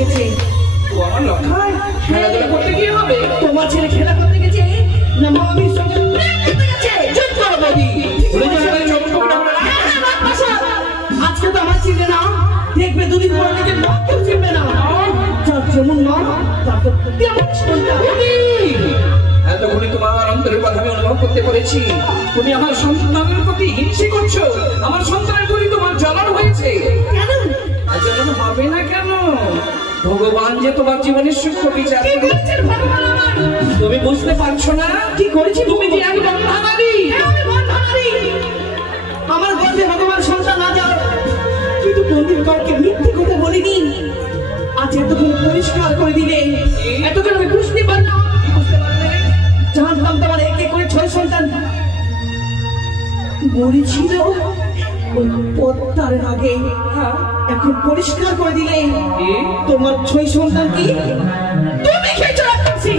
গেছে। ও আমার লক্ষায় খেলাধুলা করতে গিয়ে হবে। তোমার ছেলে খেলা করতে গেছে না মামির সঙ্গে করতে গেছে? চুপ করো বৌদি, আজকে তো আমার চিনবে না, দেখবে দুদিন পর থেকে কেউ চিনবে না। যার যেমন মা তারপর তেমন সন্তান। এতক্ষণে তোমার অন্তরের কথা আমি অনুভব করতে পেরেছি। তুমি আমার সন্তানের প্রতি হিংসে করছো। আমার সন্তানের প্রতি তোমার জ্বলন হয়েছে। কেন? আর জ্বলন হবে না কেন? ভগবান যে তোমার জীবনের সূক্ষ্ম বিচার করেছেন। তুমি বুঝতে পারছো না কি করেছি? তুমি যে এক বন্ধা নারী। আমার গর্ভে ভগবান সন্তান না যাও, কিন্তু কোনদিন কাউকে মিথ্যে কথা বলিনি। আজ এতক্ষণ পরিষ্কার করে দিলে, এতক্ষণ আমি বুঝতে পারলাম। জানতাম তোমার একে করে 6 সন্তান মরেছিল পদ্মার আগে। এখন পরিষ্কার করে দিলে তোমার 6 সন্তান কি তুমি খেয়ে রাখছি।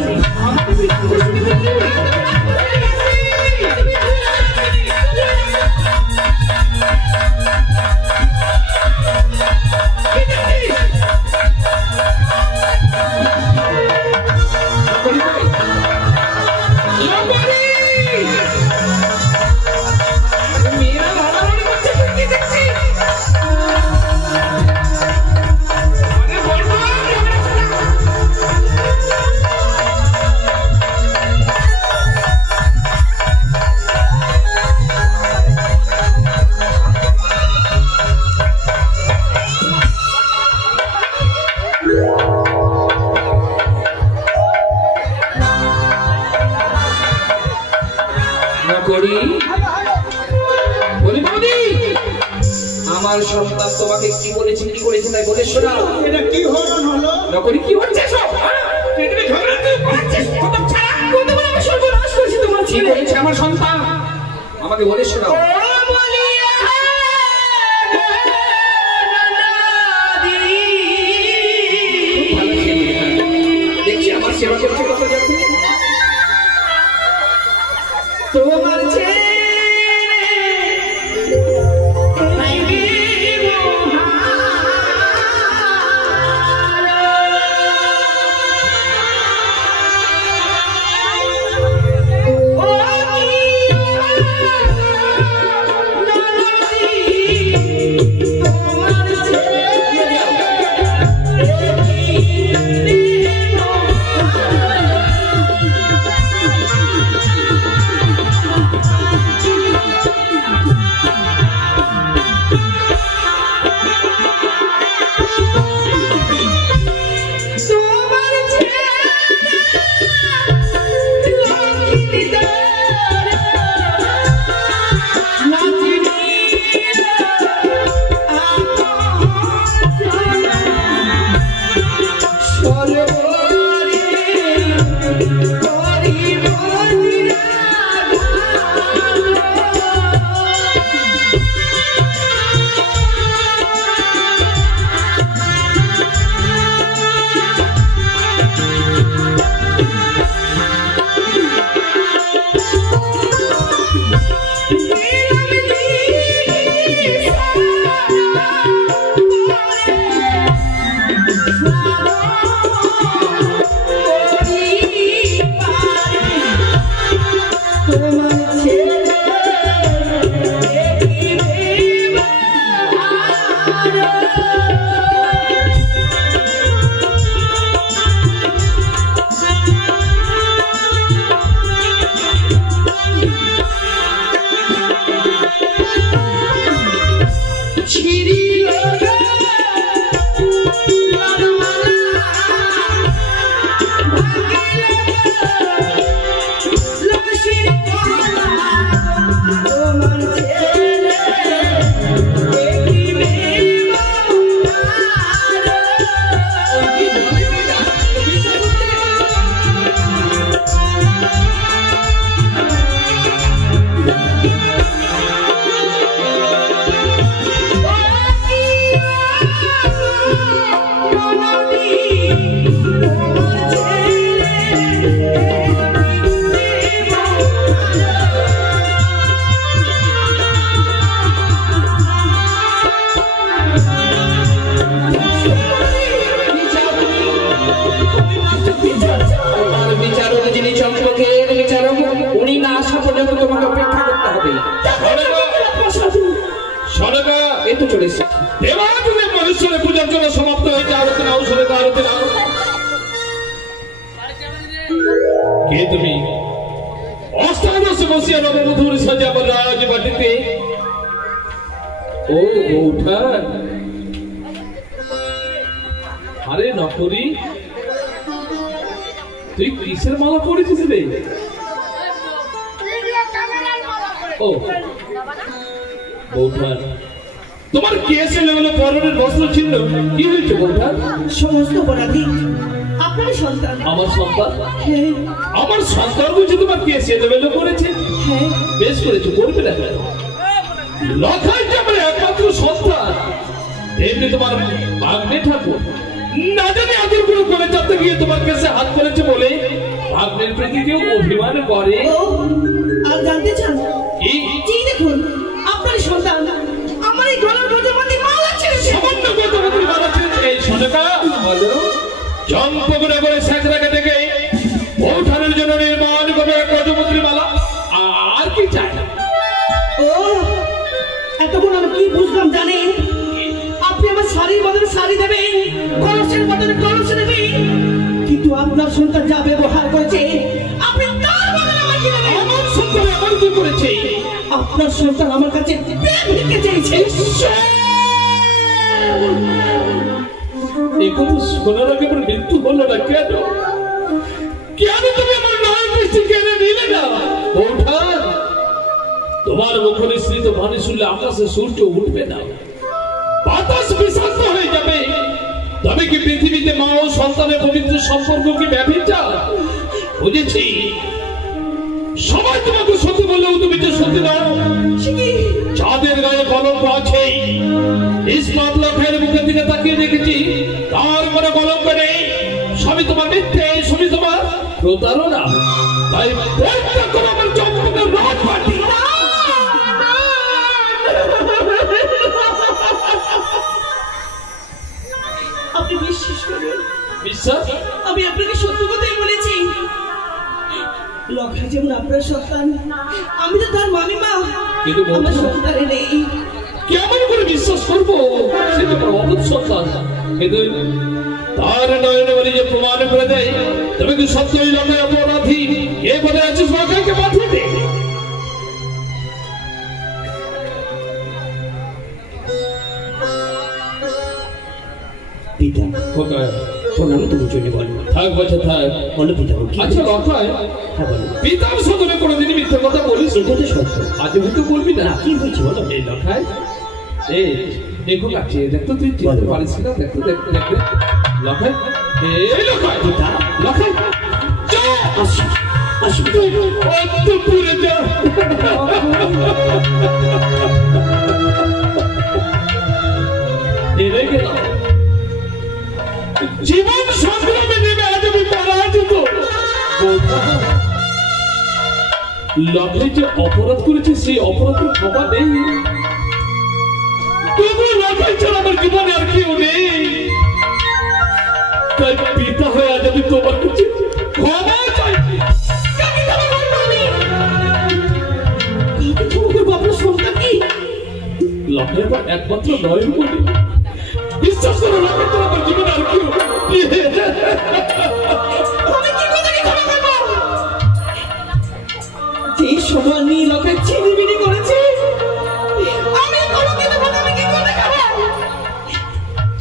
আমার সন্তান তোমাকে কি বলেছে কি করেছে তাই বলে শোনাও। এটা কি হরণ হলো? নকরি কি হচ্ছে সব? তুমি ঝগড়া করছিস? কত ছাড়া কত বড় আমি সর্বনাশ করেছি তোমার ছেলে। কি করেছে আমার সন্তান আমাকে বলে শোনাও। দেখছি আমার সেবা করছে কত যাচ্ছে। তোমার ছেলে ছিড়িল হতে চলেছে। দেবাদিদেব মহেশ্বরের পূজার জন্য সমাপ্ত হয়েছে। আরতি নাও, সরে আরতি নাও। কে তুমি? অষ্টাদশ বসিয়া নবমধুর সাজা রাজ বাটিতে। ও বৌঠান, আরে নকরি, তুই কিসের মালা পরেছিস রে? ও বৌঠান, তোমার কেস এলো পরনের বস্ত্র ছিল, কি হয়েছে বৌঠান? সমস্ত অপরাধী আপনার সন্তান। আমার সন্তান? হ্যাঁ আমার সন্তান বুঝি তোমার কেস এলো করেছে? হ্যাঁ বেশ করেছে, করবে না কেন? লখাই যে আমার একমাত্র সন্তান, এমনি তোমার ভাগ্নে ঠাকুর না জানি আদর করে করে যাতে গিয়ে তোমার কাছে হাত করেছে বলে ভাগ্নের প্রতি কেউ অভিমান করে। ও আর জানতে চান? কি? জি দেখুন, আপনার সন্তান আমার এই গলার মধ্যে মালা ছেড়েছে। সামান্য গতবছর মারা ছেড়েছে। এই সনকা বলো, চম্পকরা করে শেখরাকে থেকে বৌঠানের জন্য নির্মাণ করে এক গজপত্রী মালা, আর কি চাই? ও এতক্ষণ আমি কি বুঝলাম জানেন? আপনি আমার শাড়ির বদলে শাড়ি দেবেন, কলসের বদলে কলস দেবেন, কিন্তু আপনার সন্তান যা ব্যবহার করেছে আপনি তার বদলে আমাকে দেবেন। আমার সন্তান আমার কি করেছে? আপনার সন্তান আমার কাছে প্রেম ভিক্ষে চেয়েছে। এই কথা শোনার আগে আমার মৃত্যু হলো না কেন? কেন তুমি আমার নয় দৃষ্টি কেড়ে নিলে না? বৌঠান, তোমার মুখনিসৃত বাণী শুনলে আকাশে সূর্য উঠবে না, বাতাস বিষাক্ত হয়ে যাবে। তবে কি পৃথিবীতে মা ও সন্তানের পবিত্র সম্পর্ক কি ব্যভিচার? বুঝেছি, সবাই তোমাকে সত্যি বললেও তুমি যে সত্যি নাও। যাদের গায়ে কলঙ্ক আছে, ইসলাম লখাইয়ের মুখের দিকে তাকিয়ে দেখেছি, তার মনে কলঙ্ক নেই। সবই তোমার মিথ্যে, সবই তোমার প্রতারণা। তাই পরিত্যাগ করো আমার চম্পকের রাজবাটি। আপনি বিশ্বাস করুন, বিশ্বাস? আমি আপনাকে সত্য কথাই বলেছি। লখাই যেমন আপনার সন্তান, আমি তো তার মামিমা। কিন্তু আমার সন্তানে নেই। কেমন করে বিশ্বাস করবো? সে তোমার অবুধ সন্তান, কিন্তু তার নয়নে বলে যে প্রমাণ করে দেয় তবে কি সত্যই লখাই অপরাধী? এ বলে আছিস লখাইকে পাঠিয়ে দে। পিতা খোকা, প্রণাম তুমি চলে বলো। থাক বাচ্চা থাক। বলো পিতা। আচ্ছা লখাই, হ্যাঁ বলো। পিতার সদনে কোনোদিনই মিথ্যে কথা বলিস? এ কথা সত্য। আজ হয়তো বলবি না। কি হয়েছে বলো। এই লখাই, দেখো কাছে দেখতো, তুই চিনতে পারিস না? দেখতো দেখতে দেখতে লখাই, এই লখাই, লখাই যা, আসি আসি। অন্তপুরে যা। হেরে গেলাম, জীবন সংগ্রামে নেমে আজ আমি পরাজিত। লখাই যে অপরাধ করেছে সেই অপরাধের ক্ষমা নেই। তবু লখাই ছাড়া আমার জীবনে আর কেউ নেই। তাই পিতা হয়ে আজ আমি তোমার কাছে ক্ষমা চাইছি। আপনার সন্তান কি? লখাই আমার একমাত্র নয়ন বলে বিশ্বাস করো, লখাই ছাড়া আমার জীবনে আর কেউ আমি কি করে তাকে ক্ষমা করবো? যেই সময় নিয়ে লোকের ছিনিমিনি করেছে, আমি কোনোদিনও আমি কি করে খাবো?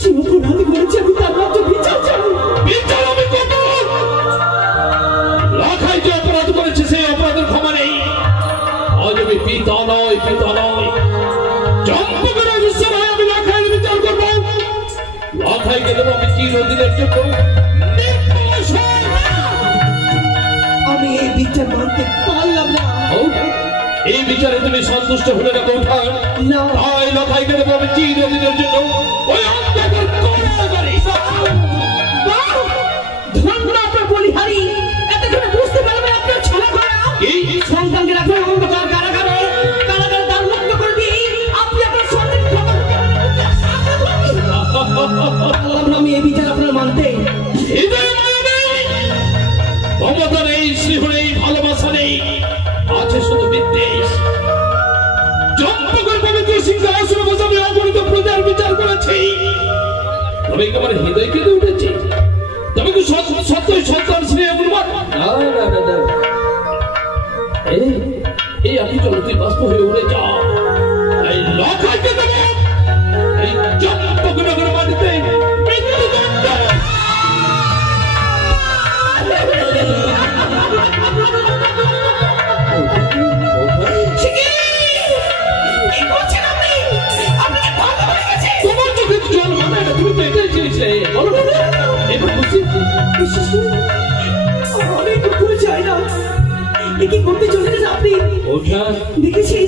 জীবন আমি করেছি, আমি তার রাজ্য বিচার চাই। বিচার আমি করব। লখাই যে অপরাধ করেছে সেই অপরাধের ক্ষমা নেই। আজ আমি পিতা নয়, পিতা নয়, চম্পকের অবস্থান হয় আমি লখাইয়ের বিচার করব। লখাইকে দেবো আমি চিরদিনের জন্য নির্দোষ। আমি এই বিচার মানতে পারলাম না। এই বিচারে তুমি সন্তুষ্ট হলে না বৌঠান? না। তাই লখাইকে দেবো আমি চিরদিনের জন্য ওই অন্ধকার কারাগারে। ধন্য আপনার বলিহারি, এতক্ষণে বুঝতে পারবে আপনার ছলা করা। এই সন্তানকে রাখবেন অন্ধকার কারাগারে, কারাগারে দ্বার মুক্ত করে দিয়ে আপনি আপনার সন্তানকে ক্ষমা করতে পারবেন। আমি এই বিচার আপনার মানতে। হৃদয়ে মায়া নেই, মমতা নেই, স্নেহ নেই, ভালোবাসা নেই, আছে শুধু বিদ্বেষ। চম্পকের পবিত্র সিংহাসনে বসে আমি অগণিত তবে একেবারে হৃদয় কেঁদে উঠেছে। তবে কি সত্যই সন্তান স্নেহ অনুমান? না না না না, এই আপনি চলো, তুই বাষ্প হয়ে উড়ে যা। এই লখাইকে দেব এই চম্পকনগর মাটিতে মৃত্যুদণ্ড। তোমার চোখে জল মানে না, তুমি তো এটাই চেয়েছিলে। বলো না, এবার বুঝছি। আমি একটু ভুল চাই না, কি করতে চলেছেন আপনি? ওঠা দেখেছি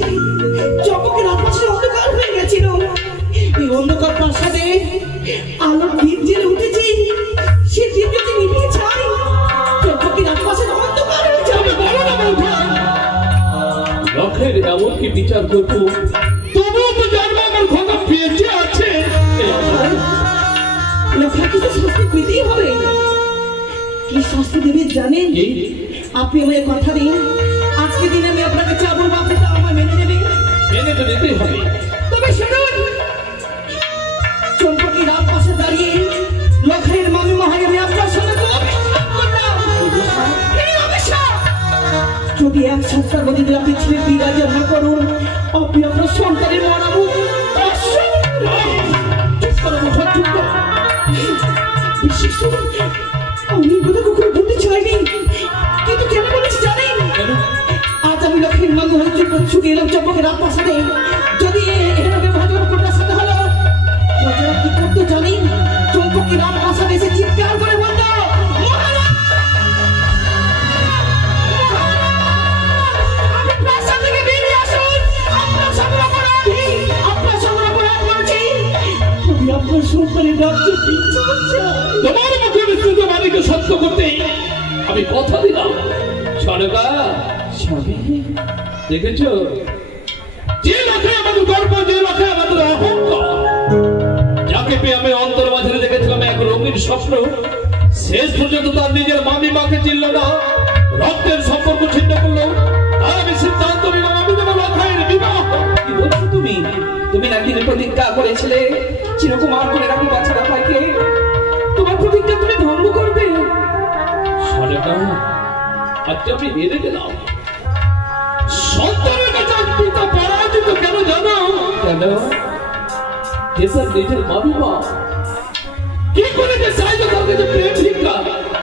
চম্পকের আকাশে অন্ধকার হয়ে গেছিল, এই অন্ধকার প্রাসাদে আলোর দ্বীপ জেলে উঠেছি, সে দ্বীপ যদি নিভিয়ে যায় চম্পকের আকাশে অন্ধকার হয়ে যাবে। বলো না বৌঠা, লখের এমন কি বিচার করবো? তবুও তো জানবো আমার খোকা বেঁচে আছে। লক্ষা কিছু শাস্তি পেতেই হবে। কি শাস্তি দেবে জানেন? আপনি আমায় কথা দিন, আজকে দিনে আমি আপনাকে যা বলবো আপনি তা আমায় মেনে নেবেন। মেনে তো নিতেই হবে। তবে শুনুন, চম্পকের রাত পাশে দাঁড়িয়ে লক্ষের মামি মহাই আমি আপনার সঙ্গে অভিশাপ করলাম। এই অভিশাপ যদি এক সপ্তাহ মধ্যে আপনি ছেলে বিরাজ না করুন, আপনি আপনার সন্তানের মরাবো। আমি কথা কখনো বলতে চাইনি, কিন্তু কেন বলেছি জানেন? আজ আমি লক্ষ্মীর মান্য হয়ে ছুটে এলাম চম্পকের রাত প্রাসাদে। যদি এভাবে ভাজন কন্যার সাথে হলো, রাজারা কি করতে জানেন? চম্পকের রাত প্রাসাদে এসে চিৎকার করে বলল, আপনি প্রাসাদ থেকে বেরিয়ে আসুন, আপনার সঙ্গে অপরাধ, আপনার সঙ্গে অপরাধ করেছি। আমি আপনার সন্তানের রাজ্য তোমার মুখে নিশ্চিত মালিকে সত্য করতে আমি কথা দিলাম। সরকার দেখেছ, যে লক্ষ্যে আমাদের গর্ব, যে লক্ষ্যে আমাদের অহংকার, যাকে পেয়ে আমি অন্তর মাঝে দেখেছিলাম এক রঙিন স্বপ্ন, শেষ পর্যন্ত তার নিজের মামি মাকে চিনল না, রক্তের সম্পর্ক ছিন্ন করলো। আর আমি সিদ্ধান্ত নিলাম আমি দেবো লক্ষ্যের বিবাহ। কি বলছো তুমি? তুমি নাকি প্রতিজ্ঞা করেছিলে চিরকুমার করে রাখি বাচ্চারা ভাইকে, তোমার প্রতিজ্ঞা তুমি ভঙ্গ করবে? সরকার আজকে আমি হেরে গেলাম। সন্তানের কাছে আজ পিতা পরাজিত কেন জানো? কেন? যে তার নিজের মা বাবা